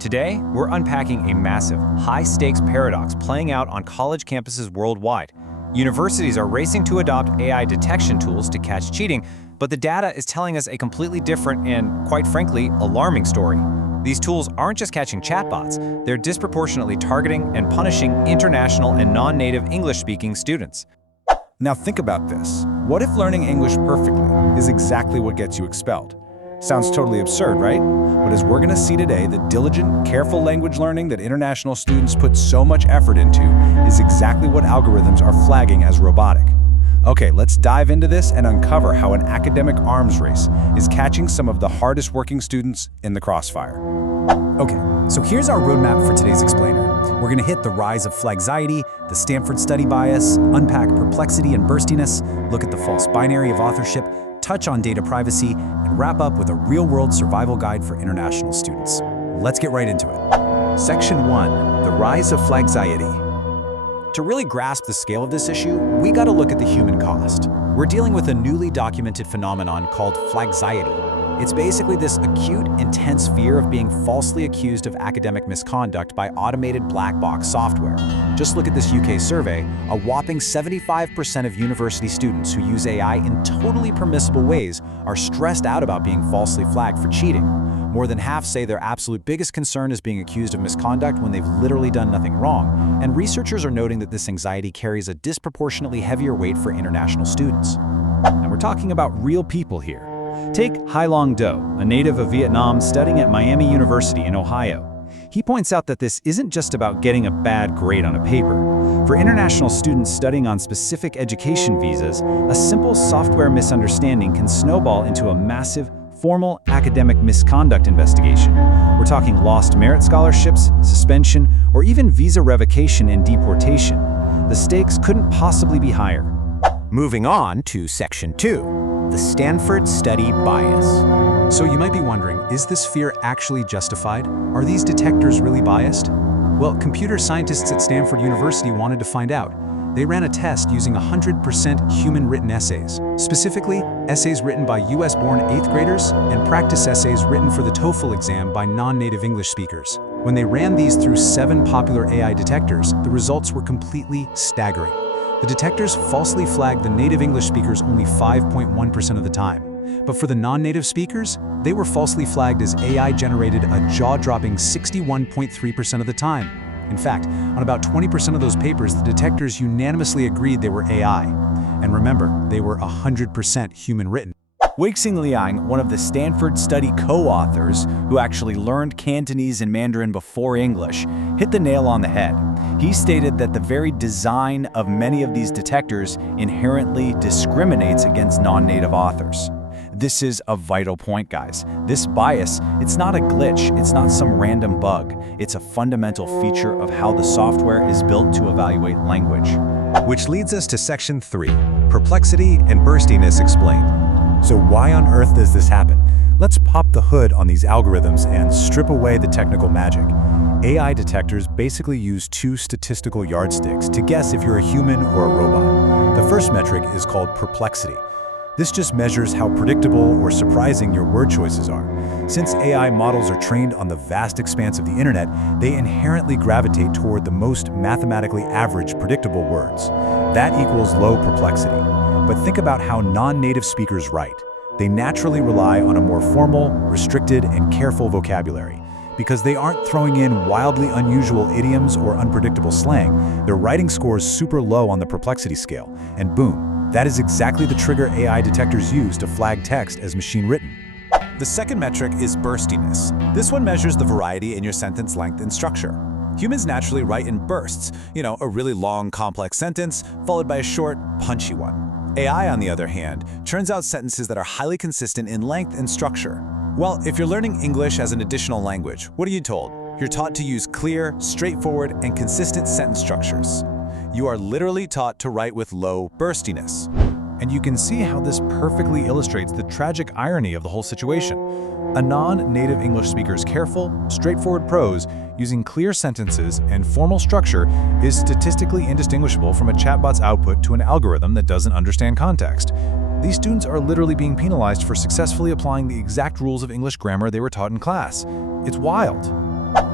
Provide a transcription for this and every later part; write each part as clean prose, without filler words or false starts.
Today, we're unpacking a massive, high-stakes paradox playing out on college campuses worldwide. Universities are racing to adopt AI detection tools to catch cheating, but the data is telling us a completely different and, quite frankly, alarming story. These tools aren't just catching chatbots, they're disproportionately targeting and punishing international and non-native English-speaking students. Now think about this. What if learning English perfectly is exactly what gets you expelled? Sounds totally absurd, right? But as we're going to see today, the diligent, careful language learning that international students put so much effort into is exactly what algorithms are flagging as robotic. Okay, let's dive into this and uncover how an academic arms race is catching some of the hardest working students in the crossfire. Okay, so here's our roadmap for today's explainer. We're going to hit the rise of flagxiety, the Stanford study bias, unpack perplexity and burstiness, look at the false binary of authorship, touch on data privacy, and wrap up with a real-world survival guide for international students. Let's get right into it. Section 1. The Rise of Flagxiety. To really grasp the scale of this issue, we gotta look at the human cost. We're dealing with a newly documented phenomenon called flagxiety. It's basically this acute, intense fear of being falsely accused of academic misconduct by automated black box software. Just look at this UK survey. A whopping 75% of university students who use AI in totally permissible ways are stressed out about being falsely flagged for cheating. More than half say their absolute biggest concern is being accused of misconduct when they've literally done nothing wrong, and researchers are noting that this anxiety carries a disproportionately heavier weight for international students. And we're talking about real people here. Take Hai Long Do, a native of Vietnam studying at Miami University in Ohio. He points out that this isn't just about getting a bad grade on a paper. For international students studying on specific education visas, a simple software misunderstanding can snowball into a massive, formal academic misconduct investigation. We're talking lost merit scholarships, suspension, or even visa revocation and deportation. The stakes couldn't possibly be higher. Moving on to Section 2. The Stanford study bias. So you might be wondering, is this fear actually justified? Are these detectors really biased? Well, computer scientists at Stanford University wanted to find out. They ran a test using 100% human-written essays, specifically essays written by US-born 8th graders and practice essays written for the TOEFL exam by non-native English speakers. When they ran these through 7 popular AI detectors, the results were completely staggering. The detectors falsely flagged the native English speakers only 5.1% of the time. But for the non-native speakers, they were falsely flagged as AI-generated a jaw-dropping 61.3% of the time. In fact, on about 20% of those papers, the detectors unanimously agreed they were AI. And remember, they were 100% human-written. Weixing Liang, one of the Stanford study co-authors who actually learned Cantonese and Mandarin before English, hit the nail on the head. He stated that the very design of many of these detectors inherently discriminates against non-native authors. This is a vital point, guys. This bias, it's not a glitch, it's not some random bug. It's a fundamental feature of how the software is built to evaluate language. Which leads us to Section 3. Perplexity and burstiness explained. So why on earth does this happen? Let's pop the hood on these algorithms and strip away the technical magic. AI detectors basically use 2 statistical yardsticks to guess if you're a human or a robot. The first metric is called perplexity. This just measures how predictable or surprising your word choices are. Since AI models are trained on the vast expanse of the internet, they inherently gravitate toward the most mathematically average predictable words. That equals low perplexity. But think about how non-native speakers write. They naturally rely on a more formal, restricted, and careful vocabulary. Because they aren't throwing in wildly unusual idioms or unpredictable slang, their writing scores super low on the perplexity scale. And boom, that is exactly the trigger AI detectors use to flag text as machine-written. The second metric is burstiness. This one measures the variety in your sentence length and structure. Humans naturally write in bursts, a really long, complex sentence followed by a short, punchy one. AI, on the other hand, churns out sentences that are highly consistent in length and structure. Well, if you're learning English as an additional language, what are you told? You're taught to use clear, straightforward, and consistent sentence structures. You are literally taught to write with low burstiness. And you can see how this perfectly illustrates the tragic irony of the whole situation. A non-native English speaker's careful, straightforward prose using clear sentences and formal structure is statistically indistinguishable from a chatbot's output to an algorithm that doesn't understand context. These students are literally being penalized for successfully applying the exact rules of English grammar they were taught in class. It's wild.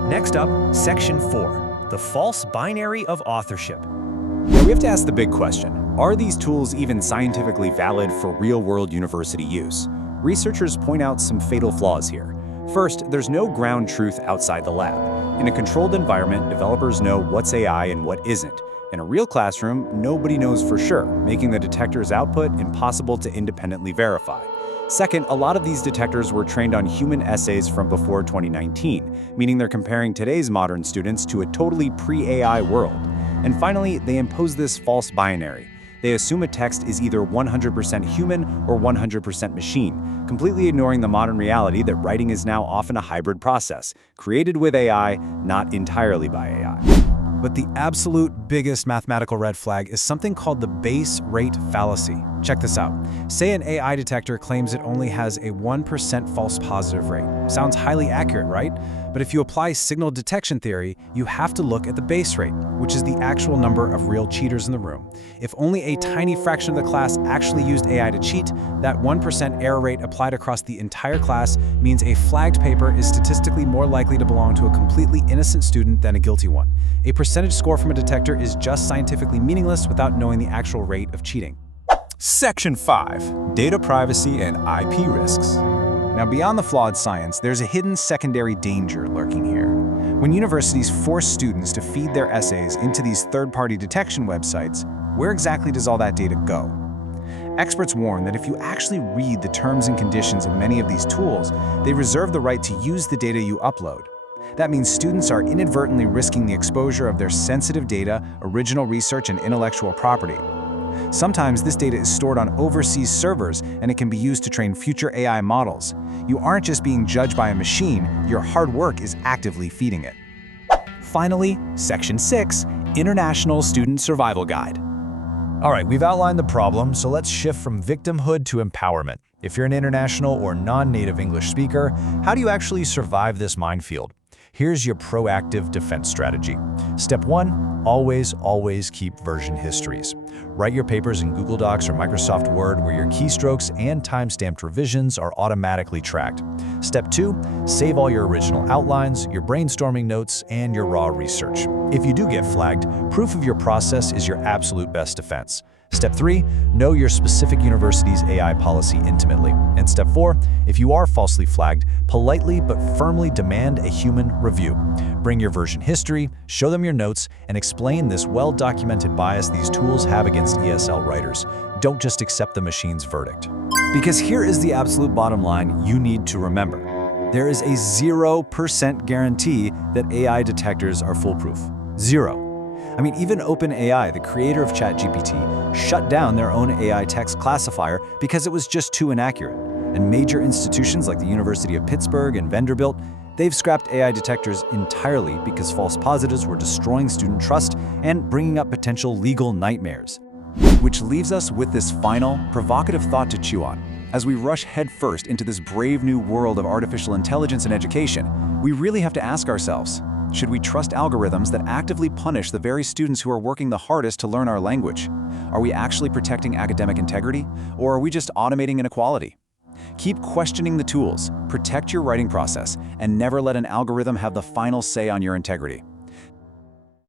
Next up, Section 4, the false binary of authorship. Now we have to ask the big question. Are these tools even scientifically valid for real-world university use? Researchers point out some fatal flaws here. First, there's no ground truth outside the lab. In a controlled environment, developers know what's AI and what isn't. In a real classroom, nobody knows for sure, making the detector's output impossible to independently verify. Second, a lot of these detectors were trained on human essays from before 2019, meaning they're comparing today's modern students to a totally pre-AI world. And finally, they impose this false binary. They assume a text is either 100% human or 100% machine, completely ignoring the modern reality that writing is now often a hybrid process, created with AI, not entirely by AI. But the absolute biggest mathematical red flag is something called the base rate fallacy. Check this out. Say an AI detector claims it only has a 1% false positive rate. Sounds highly accurate, right? But if you apply signal detection theory, you have to look at the base rate, which is the actual number of real cheaters in the room. If only a tiny fraction of the class actually used AI to cheat, that 1% error rate applied across the entire class means a flagged paper is statistically more likely to belong to a completely innocent student than a guilty one. A percentage score from a detector is just scientifically meaningless without knowing the actual rate of cheating. Section 5, Data Privacy and IP Risks. Now, beyond the flawed science, there's a hidden secondary danger lurking here. When universities force students to feed their essays into these third-party detection websites, where exactly does all that data go? Experts warn that if you actually read the terms and conditions of many of these tools, they reserve the right to use the data you upload. That means students are inadvertently risking the exposure of their sensitive data, original research, and intellectual property. Sometimes this data is stored on overseas servers, and it can be used to train future AI models. You aren't just being judged by a machine, your hard work is actively feeding it. Finally, Section 6, International Student Survival Guide. All right, we've outlined the problem, so let's shift from victimhood to empowerment. If you're an international or non-native English speaker, how do you actually survive this minefield? Here's your proactive defense strategy. Step 1, always keep version histories. Write your papers in Google Docs or Microsoft Word where your keystrokes and time-stamped revisions are automatically tracked. Step 2, save all your original outlines, your brainstorming notes, and your raw research. If you do get flagged, proof of your process is your absolute best defense. Step 3, know your specific university's AI policy intimately. And Step 4, if you are falsely flagged, politely but firmly demand a human review. Bring your version history, show them your notes, and explain this well-documented bias these tools have against ESL writers. Don't just accept the machine's verdict. Because here is the absolute bottom line you need to remember. There is a 0% guarantee that AI detectors are foolproof. Zero. I mean, even OpenAI, the creator of ChatGPT, shut down their own AI text classifier because it was just too inaccurate. And major institutions like the University of Pittsburgh and Vanderbilt, they've scrapped AI detectors entirely because false positives were destroying student trust and bringing up potential legal nightmares. Which leaves us with this final, provocative thought to chew on. As we rush headfirst into this brave new world of artificial intelligence and education, we really have to ask ourselves, should we trust algorithms that actively punish the very students who are working the hardest to learn our language? Are we actually protecting academic integrity, or are we just automating inequality? Keep questioning the tools, protect your writing process, and never let an algorithm have the final say on your integrity.